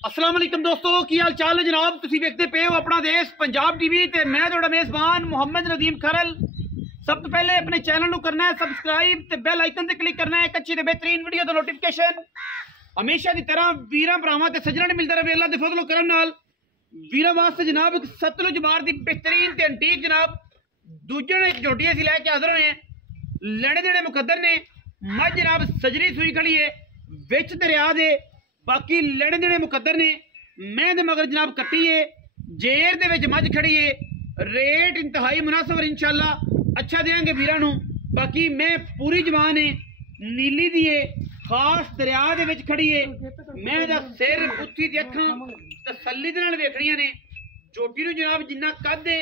अस्सलाम वालेकुम दोस्तों, की हाल चाल है जनाब। तुसी देखते पे हो अपना देश पंजाब टीवी ते मैं तुहाडा मेज़बान मोहम्मद नदीम खरल। सब तो पहले अपने चैनल को करना है सबसक्राइब ते बेल आइकन ते क्लिक करना है एक अच्छी ते बेहतरीन वीडियो दा नोटिफिकेशन हमेशा की तरह वीरां भरावां ते सज्जणां ने मिलता रहे अल्लाह दे फजलो करम नाल। वीरां वास्ते जनाब एक सतलुज बार दी बेहतरीन ते एंटीक जनाब दूजे एक झोटी असीं लैके हाज़र होए हैं। लैने देने मुकद्दर ने मझ जनाब सजरी सूई खड़ी है विच दरिया दे, बाकी लैने देने मुकद्दर ने। मैं दे मगर जनाब कट्टी है जेर दे विच मझ खड़ी है, रेट इंतहाई मुनासिब इंशाअल्लाह अच्छा देंगे वीरां नूं। बाकी मैं पूरी जवान है नीली दी है, खास दरिया दे विच खड़ी है। मैं दा सिर पुੱਠੀ दी अखां तसल्ली दे नाल वेखणियां ने। झोटी नूं जनाब जिन्ना कद है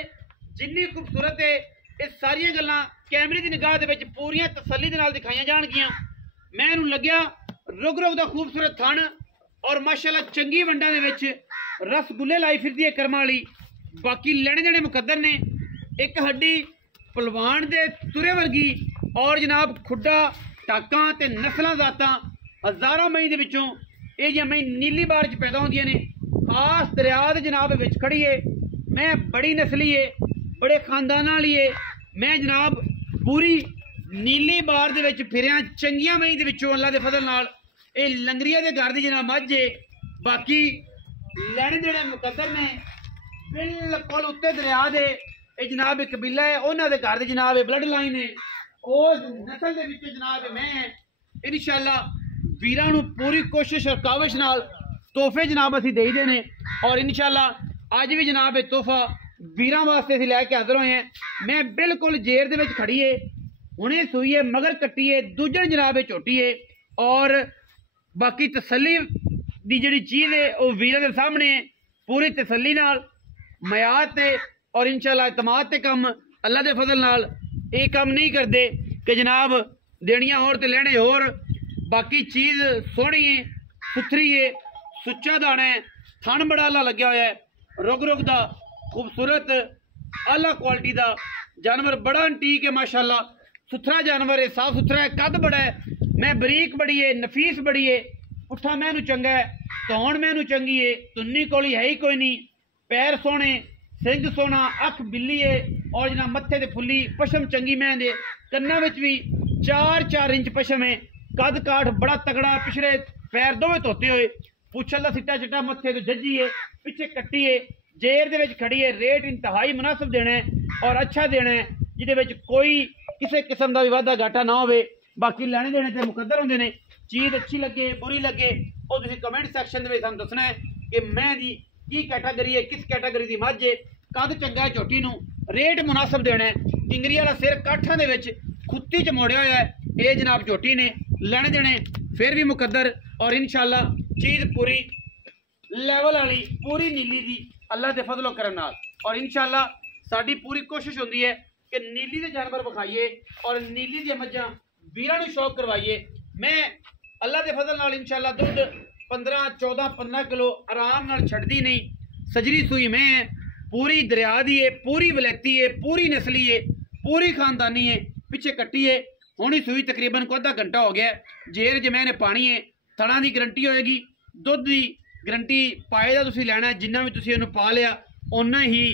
जिन्नी खूबसूरत है ये सारियां गल्लां कैमरे की निगाह दे विच पूरियां तसल्ली दे नाल दिखाईयां जाणगियां। मैं नूं लग्या रुग रुग दा खूबसूरत थण और माशाअल्लाह चंगी वंडा दे विच रसगुल्ले लाई फिरदी है करमां वाली। बाकी लैने देने मुकद्दर ने, एक हड्डी पलवान दे तुरे वर्गी और जनाब खुड्डा टाकां ते नस्लां जातां हज़ारां मई दे विचों ये जिहां मई नीली बार च पैदा होंदियां ने। खास दरिया दे जनाब विच खड़ी है। मैं बड़ी नस्ली है, बड़े खानदान वाली है। मैं जनाब पूरी नीली बार दे विच फिरिया चंगियां मई दे विचों अल्लाह दे फजल नाल। ये लंगरिया के घर की जनाब मझ है। बाकी लैने देने मुकद्दर ने बिल्कुल उत्ते दरिया दे। ये जनाब एक कबीला है उन्होंने घर की जनाब ब्लड लाइन है उस नस्ल के विच जनाब मैं इंशाअल्लाह वीरां नूं पूरी कोशिश और काविश नाल तोहफे जनाब असीं देई दे ने। और इंशाअल्लाह अज भी जनाब ये तोहफा वीरां वास्ते असीं लैके हाज़र होए हैं। मैं बिल्कुल जेर दे विच खड़ी है, हुणे सूई है, मगर कट्टी है, दूजण जनाब ये झोटी है। और बाकी तसल्ली दी जिहड़ी चीज़ है वो वीरां दे सामने है पूरी तसल्ली नाल मयात ते और इंशाअल्लाह इतमाद ते कम अल्लाह दे फजल नाल ये कम नहीं करते कि जनाब देनियां होर ते लैने होर। बाकी चीज़ सोहनी है, सुथरी है, सुच्चा दाना है, थन बड़ा अल्लाह लग्या होया है, रुग रुग दा खूबसूरत आला क्वालिटी दा जानवर, बड़ा एंटीक है माशाअल्लाह। सुथरा जानवर है, साफ सुथरा है, कद बड़ा है, मैं बरीक बड़ी है, नफीस बड़ी है, पुट्ठा मैनू चंगा है, धौण मैनू चंगी है, तुन्नी कोली है ही कोई नहीं, पैर सोहने, सिंग सोहना, अख बिल्ली है और जनाब मत्थे ते फुल्ली, पशम चंगी मैं दे, कन्ना विच भी 4-4 इंच पशम है, कद काठ बड़ा तगड़ा, पिछले पैर दोवें धोते हुए, पुछल दा सिट्टा चिट्टा, मत्थे तो जज्जी है, पिछे कट्टी है, जेर दे विच खड़ी है। रेट इंतहाई मुनासिब देना है और अच्छा देना है जिहदे विच कोई किसी किस्म का भी वाधा घाटा ना होवे। बाकी लैने देने ते मुकद्दर होंदे ने। चीज़ अच्छी लगे बुरी लगे वो तुसीं कमेंट सैक्शन दे विच सानूं दसना है कि मैं दी की कैटागरी है, किस कैटागरी दी मझ है, कद चंगा है झोटी नूं, रेट मुनासिब देना है। टिंगरी वाला सिर काठां दे विच खुत्ती च मोड़िया होया है ये जनाब झोटी ने। लैने देने फिर भी मुकद्दर और इंशाअल्लाह चीज़ पूरी लैवल वाली पूरी नीली दी अल्लाह दे फजलो करम नाल। और इंशाअल्लाह साडी पूरी कोशिश होंदी है कि नीली दे जानवर विखाइए और नीली दी मझां वीरां नूं शौक करवाइए। मैं अल्लाह के फजल नाल इंशाअल्लाह दुध 15-14-15 किलो आराम नाल छड्डदी नहीं। सजरी सूई मैं है, पूरी दरिया दी है, पूरी वलैती है, पूरी नस्ली है, पूरी खानदानी है, पिछे कट्टी है, हुणी सूई तकरीबन को आधा घंटा हो गया। जेर ज मैंने पानी है, थणा की गारंटी होएगी, दुध की गारंटी पाए का तुसीं लैना है, जिन्ना भी तुसीं इहनूं पा लिया उन्ना ही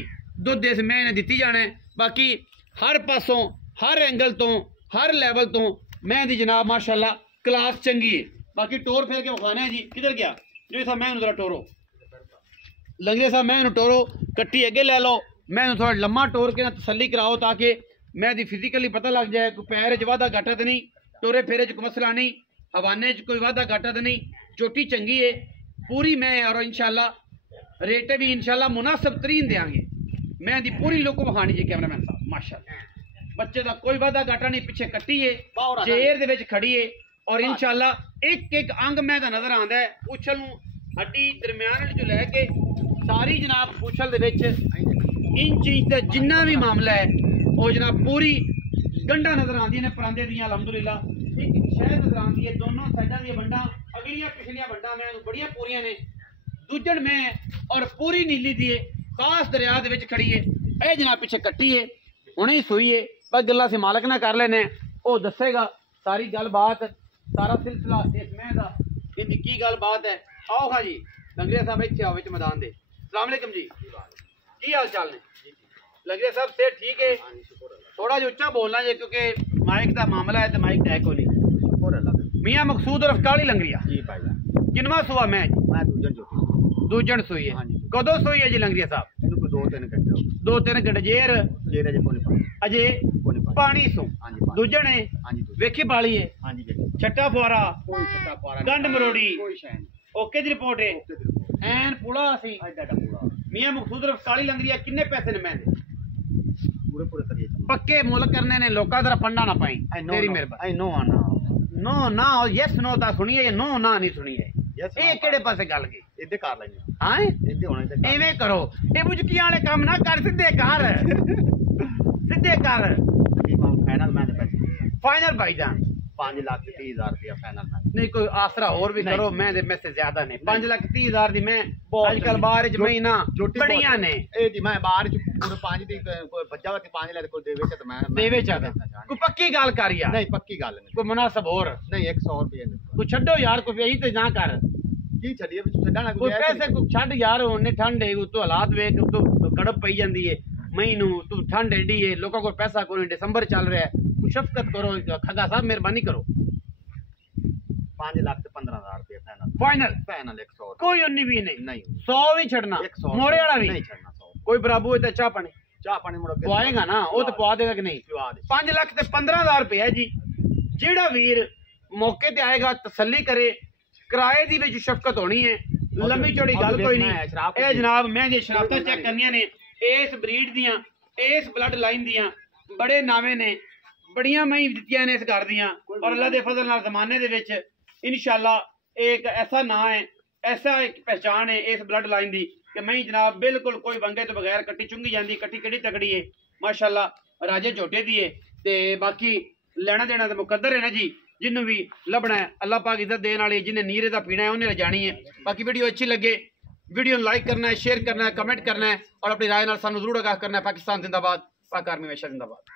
दुध इस मैंने दित्ती जाना है। बाकी हर पासों हर एंगल तो हर लैवल तो मैं दी जनाब माशाअल्लाह क्लास चंगी है। बाकी टोर फेर के विखाने हैं जी, किधर गया जो साहब मैं जरा टोरो लंगरे साहब मैं टोरो कट्टी अगे ले लो, मैं थोड़ा लम्मा टोर के ना तसल्ली कराओ ताकि मैं दी फिजिकली पता लग जाए कोई पैर च वाधा घाटा तो नहीं, टोरे फेरे च कोई मसला नहीं, हवाने च कोई वाधा घाटा तो नहीं। चोटी चंगी है पूरी मैं और इंशाअल्लाह रेट भी इंशाअल्लाह मुनासिब तरीन देंगे। मैं दी पूरी लुक विखानी जी कैमरामैन साहब माशाअल्लाह। बच्चे का कोई वाधा घाटा नहीं, पिछे कट्टी है, जेर दे विच खड़ी है और इंशाअल्लाह एक एक अंग मैं नजर आंदा है। पूछल हड्डी दरम्यान जो लैके सारी जनाब पूछल दे विच इंच इंच दा जिन्ना भी मामला है वो जनाब पूरी गंढा नजर आंदी ने परांदे दियां अल्हम्दुलिल्लाह। एक शह नजर आंदी है, दोनों साइडां दी वंडा अगलियां पिछलियां वंडा मैं बड़ियां पूरियां ने। दूजण मैं और पूरी नीली दी है, खास दरिया दे विच खड़ी है। ए जनाब पिछे कट्टी है, हुणे सूई है, बस गल्लां से मालक ना कर लेने वो दसेगा सारी गल बात, सारा सिलसिला इस मैं दा इनकी की गल बात है। आओ हाँ जी लंगरिया साहब इतने आओ मैदान दे। अस्सलाम वालेकुम जी, की हाल चाल ने? लंगरिया साहब से ठीक है? थोड़ा जो उच्चा बोलना है क्योंकि माइक का मामला है तो माइक है को नहीं। मियां मकसूद और अफकाली लंगरिया जी भाई किनवा सुआ मैं दूजन सुई है। कदों सुई है जी लंगरिया साहब? 2-3 घंटे 2-3 घंटे जेर जेर अजे पानी सो दूजन है वेखी बाली है छट्टा फुआरा गंड मरोड़ी ओके दी रिपोर्ट है एन पुला सी मियां मकसूद अफकाली लंगरिया किन्ने पैसे ने मैं पूरे पूरे तरीके पक्के मुल करने ने लोका तरह पंडा ना पाई तेरी मेहरबानी। नो आना नो ना यस नो ता सुनिए नो ना नहीं सुनिए ਇਹ ਕਿਹੜੇ ਪਾਸੇ ਗੱਲ ਗਈ? ਇੱਥੇ ਕਰ ਲੈਣੀ ਹਾਂ ਇੱਥੇ ਹੋਣੇ ਤੇ ਐਵੇਂ ਕਰੋ ਇਹ ਬੁਝਕੀਆਂ ਵਾਲੇ ਕੰਮ ਨਾ ਕਰ ਸਿੱਧੇ ਕਰ ਸਿੱਧੇ ਕਰ ਫਾਈਨਲ ਮੈਂ ਦੇ ਪੈਸੇ फाइनल भाईजान 5,30,000 रुपया फाइनल में नहीं कोई आसरा और भी करो मैं दे में से ज्यादा नहीं 5,30,000 दी मैं आजकल बाहर च महीना बड़ियां ने ए दी मैं बाहर च पूरे 5 दी कोई बच्चा वा 5 ले कोई देवे च तो मैं देवे च कोई पक्की गाल कर यार नहीं पक्की गाल नहीं कोई मुनासिब और नहीं 100 रुपया कोई छड्डो यार कोई यही ते ना कर की छड़िए छड्डा ना कोई पैसे को छड यार ओने ठंड है तो हालात वेख तो कड़प पई जांदी है महीनू तू ठंड एडी है लोगों को पैसा कोई दिसंबर चल रहा है कुछ शफकत करो खगा साहब मेहरबानी करो 5,15,000 रुपया फाइनल फाइनल 100 कोई उन्नी भी नहीं नहीं 100 भी छड़ना 100 मोड़े वाला भी नहीं छड़ना 100 कोई बराबू है तो चाह पानी मुड़ के पवाएगा ना वो तो पवा देगा कि नहीं 5 लाख ते 15,000 रुपया जी जेड़ा वीर मौके ते आएगा तसल्ली करे किराए दी विच शफकत होनी है लंबी चौड़ी गल कोई नहीं ए जनाब मैं जे शराफतां चेक करनियां ने इस ब्रीड दियां इस ब्लड लाइन दियां बड़े नामे ने बड़ियां मई दित्तियां ने इस घर दियां और अल्लाह दे फजल नाल ज़माने दे विच इंशाअल्लाह एक ऐसा ना है ऐसा एक पहचान है इस ब्लड लाइन दी कि मई जनाब बिल्कुल कोई वंगे तो बगैर कट्टी चुंगी जाती कट्टी केड़ी तगड़ी है माशाअल्लाह राजे झोटे दी है ते बाकी लेना देना तो मुकद्दर है ना जी जिन्हों भी लभना है अल्लाह पाक इज्जत देने वाली जिन्हें नीरे का पीना है उन्हें ले जानी है। बाकी वीडियो अच्छी लगे वीडियो लाइक करना है शेयर करना है कमेंट करना है और अपनी राय नाल सानू जरूर आगाह करना है। पाकिस्तान जिंदाबाद पाक आर्मी हमेशा जिंदाबाद।